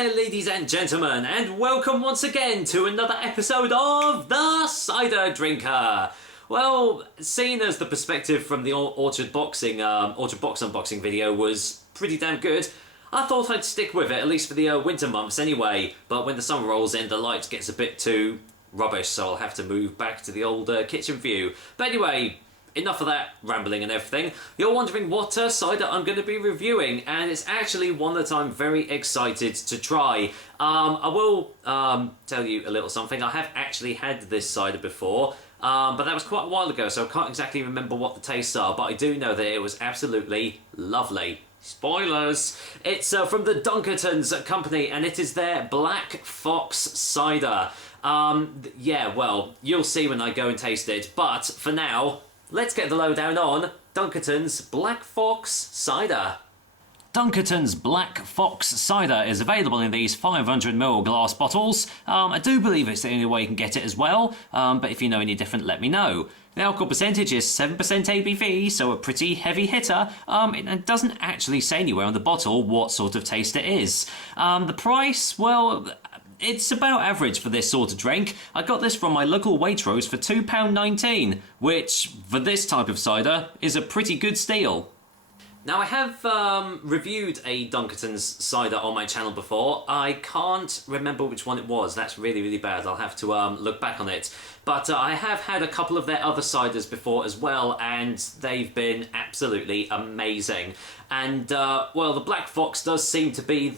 there, ladies and gentlemen, and welcome once again to another episode of The Cider Drinker. Well, seeing as the perspective from the Orchard Box unboxing video was pretty damn good, I thought I'd stick with it, at least for the winter months anyway. But when the summer rolls in, the light gets a bit too rubbish, so I'll have to move back to the old kitchen view. But anyway, enough of that rambling and everything. You're wondering what cider I'm going to be reviewing, and it's actually one that I'm very excited to try. I will tell you a little something. I have actually had this cider before, but that was quite a while ago, so I can't exactly remember what the tastes are, but I do know that it was absolutely lovely. Spoilers! It's from the Dunkertons company, and it is their Black Fox cider. Yeah, well, you'll see when I go and taste it, but for now, let's get the lowdown on Dunkertons Black Fox Cider. Dunkertons Black Fox Cider is available in these 500ml glass bottles. I do believe it's the only way you can get it as well, but if you know any different, let me know. The alcohol percentage is 7% ABV, so a pretty heavy hitter. It doesn't actually say anywhere on the bottle what sort of taste it is. The price, well, it's about average for this sort of drink. I got this from my local Waitrose for £2.19, which, for this type of cider, is a pretty good steal. Now, I have reviewed a Dunkertons cider on my channel before. I can't remember which one it was. That's really, really bad. I'll have to look back on it. But I have had a couple of their other ciders before as well, and they've been absolutely amazing. And, well, the Black Fox does seem to be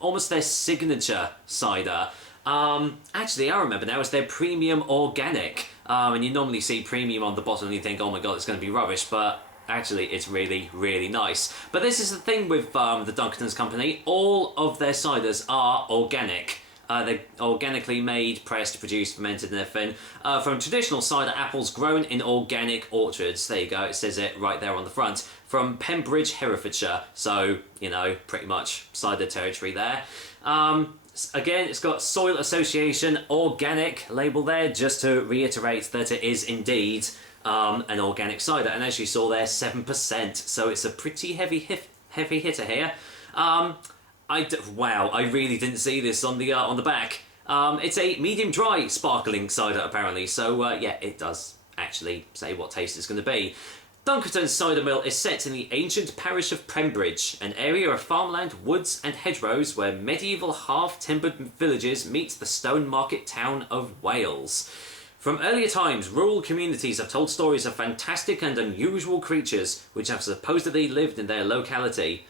almost their signature cider. Actually, I remember now, it's their premium organic. And you normally see premium on the bottle and you think, oh my god, it's going to be rubbish, but actually, it's really, really nice. But this is the thing with the Dunkertons company. All of their ciders are organic. They're organically made, pressed, produced, fermented and everything. From traditional cider apples grown in organic orchards. There you go, it says it right there on the front. From Pembridge, Herefordshire. So, you know, pretty much cider territory there. Again, it's got Soil Association Organic label there, just to reiterate that it is indeed an organic cider, and as you saw there, 7%, so it's a pretty heavy hitter here. Wow, I really didn't see this on the back. It's a medium dry sparkling cider apparently, so yeah, it does actually say what taste it's going to be. Dunkerton's cider mill is set in the ancient parish of Pembridge, an area of farmland, woods and hedgerows where medieval half-timbered villages meet the stone market town of Wales. From earlier times, rural communities have told stories of fantastic and unusual creatures which have supposedly lived in their locality.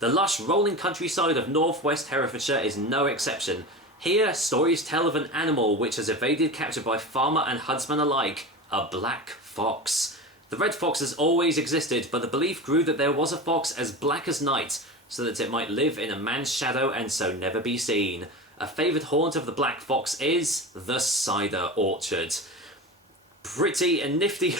The lush, rolling countryside of northwest Herefordshire is no exception. Here, stories tell of an animal which has evaded capture by farmer and huntsman alike, a black fox. The red fox has always existed, but the belief grew that there was a fox as black as night, so that it might live in a man's shadow and so never be seen. A favoured haunt of the black fox is the cider orchard. Pretty nifty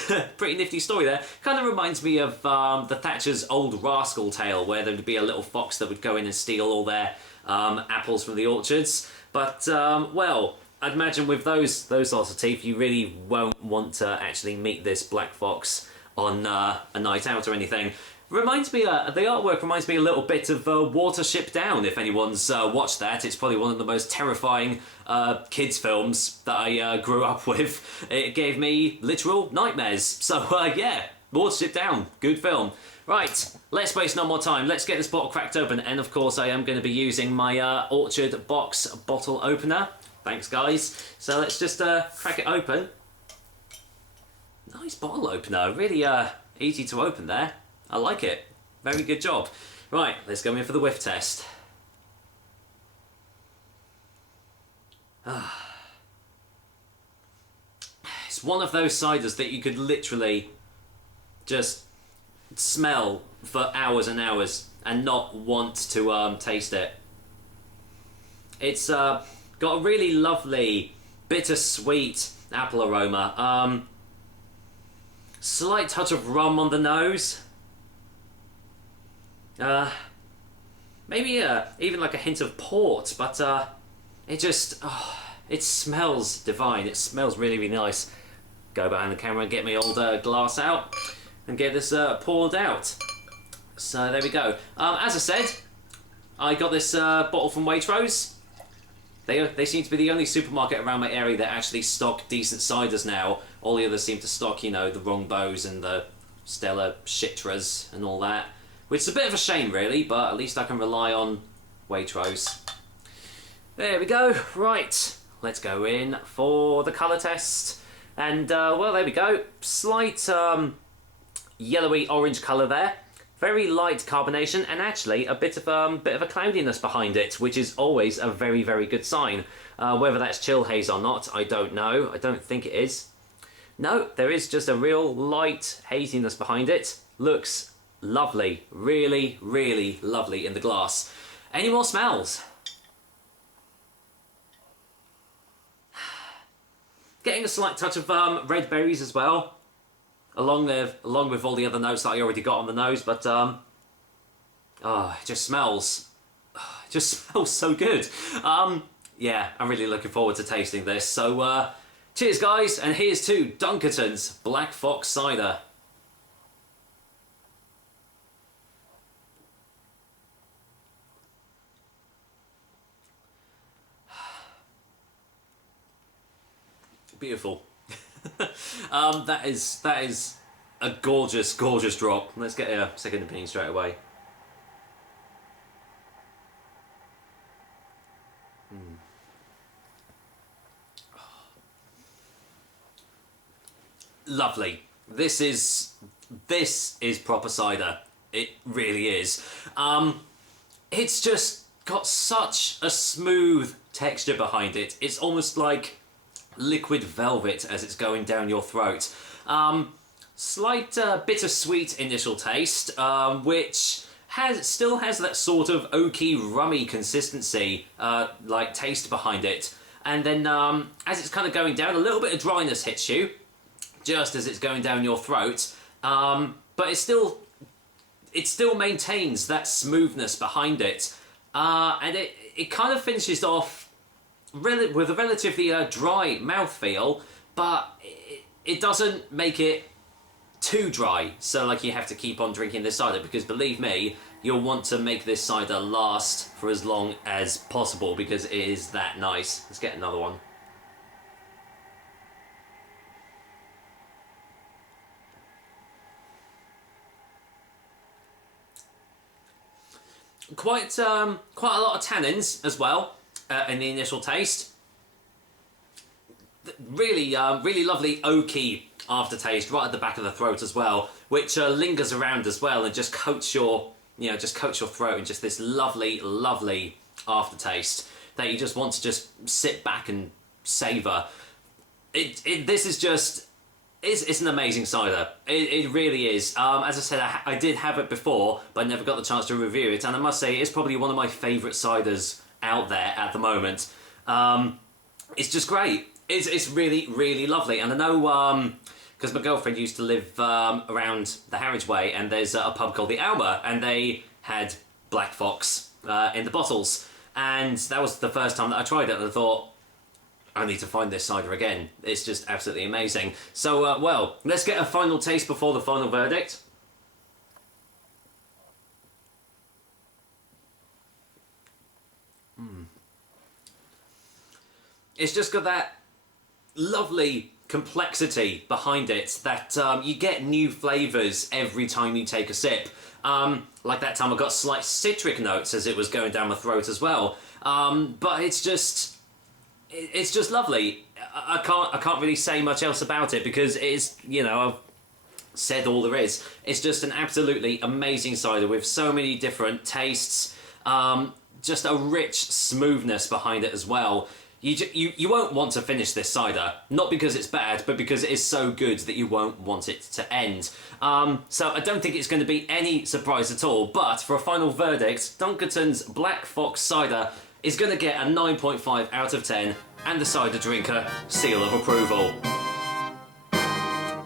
story there. Kind of reminds me of the Thatcher's old rascal tale, where there'd be a little fox that would go in and steal all their apples from the orchards. But well, I'd imagine with those sorts of teeth, you really won't want to actually meet this black fox on a night out or anything. Reminds me, the artwork reminds me a little bit of Watership Down, if anyone's watched that. It's probably one of the most terrifying kids' films that I grew up with. It gave me literal nightmares. So, yeah, Watership Down, good film. Right, let's waste no more time. Let's get this bottle cracked open. And, of course, I am going to be using my Orchard Box bottle opener. Thanks, guys. So let's just crack it open. Nice bottle opener. Really easy to open there. I like it. Very good job. Right, let's go in for the whiff test. It's one of those ciders that you could literally just smell for hours and hours and not want to taste it. It's got a really lovely bittersweet apple aroma. Slight touch of rum on the nose. Maybe even like a hint of port, but it just, it smells divine. It smells really, really nice. Go behind the camera and get my old glass out and get this poured out. So there we go. As I said, I got this bottle from Waitrose. They seem to be the only supermarket around my area that actually stock decent ciders now. All the others seem to stock, you know, the Wrongbows and the Stella Shitras and all that. Which is a bit of a shame, really, but at least I can rely on Waitrose. There we go. Right, let's go in for the colour test. And, well, there we go. Slight yellowy orange colour there. Very light carbonation, and actually a bit of a cloudiness behind it, which is always a very, very good sign. Whether that's chill haze or not, I don't know. I don't think it is. No, there is just a real light haziness behind it. Looks lovely. Really, really lovely in the glass. Any more smells? Getting a slight touch of red berries as well. Along with all the other notes that I already got on the nose, but it just smells so good. Yeah, I'm really looking forward to tasting this. So, cheers, guys, and here's to Dunkertons Black Fox Cider. Beautiful. That is a gorgeous, gorgeous drop. Let's get a second opinion straight away. Lovely. This is proper cider. It really is. It's just got such a smooth texture behind it. It's almost like liquid velvet as it's going down your throat. Slight bittersweet initial taste, which still has that sort of oaky, rummy consistency, like taste behind it. And then as it's kind of going down, a little bit of dryness hits you, just as it's going down your throat. But it still maintains that smoothness behind it, and it kind of finishes off with a relatively dry mouthfeel, but it doesn't make it too dry, so like you have to keep on drinking this cider, because believe me, you'll want to make this cider last for as long as possible because it is that nice. Let's get another one. Quite a lot of tannins as well. In the initial taste, really lovely oaky aftertaste right at the back of the throat as well, which lingers around as well and just coats your throat in just this lovely, lovely aftertaste that you just want to just sit back and savour. This is just it's an amazing cider. It really is. As I said, I did have it before, but I never got the chance to review it, and I must say it's probably one of my favourite ciders out there at the moment. It's just great. It's really, really lovely. And I know, because my girlfriend used to live around the Harwich Way, and there's a pub called the Alma, and they had Black Fox in the bottles. And that was the first time that I tried it, and I thought, I need to find this cider again. It's just absolutely amazing. So, well, let's get a final taste before the final verdict. It's just got that lovely complexity behind it that you get new flavours every time you take a sip. Like that time I got slight citric notes as it was going down my throat as well. But it's just lovely. I can't really say much else about it because it is, you know, I've said all there is. It's just an absolutely amazing cider with so many different tastes. Just a rich smoothness behind it as well. You won't want to finish this cider, not because it's bad, but because it is so good that you won't want it to end. So I don't think it's going to be any surprise at all, but for a final verdict, Dunkertons Black Fox Cider is going to get a 9.5 out of 10, and the cider drinker seal of approval.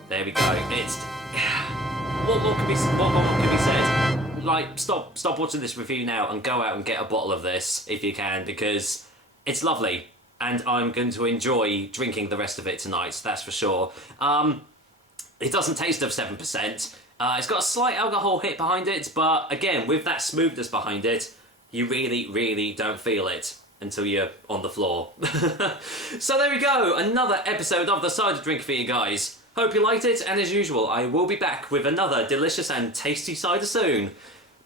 There we go. It's... What more can be said? Like, stop watching this review now and go out and get a bottle of this, if you can, because it's lovely. And I'm going to enjoy drinking the rest of it tonight, that's for sure. It doesn't taste of 7%. It's got a slight alcohol hit behind it, but again, with that smoothness behind it, you really, really don't feel it until you're on the floor. So there we go, another episode of the Cider Drinker for you guys. Hope you liked it, and as usual, I will be back with another delicious and tasty cider soon.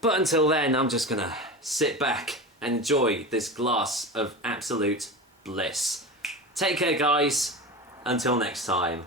But until then, I'm just gonna sit back and enjoy this glass of absolute bliss. Take care, guys. Until next time.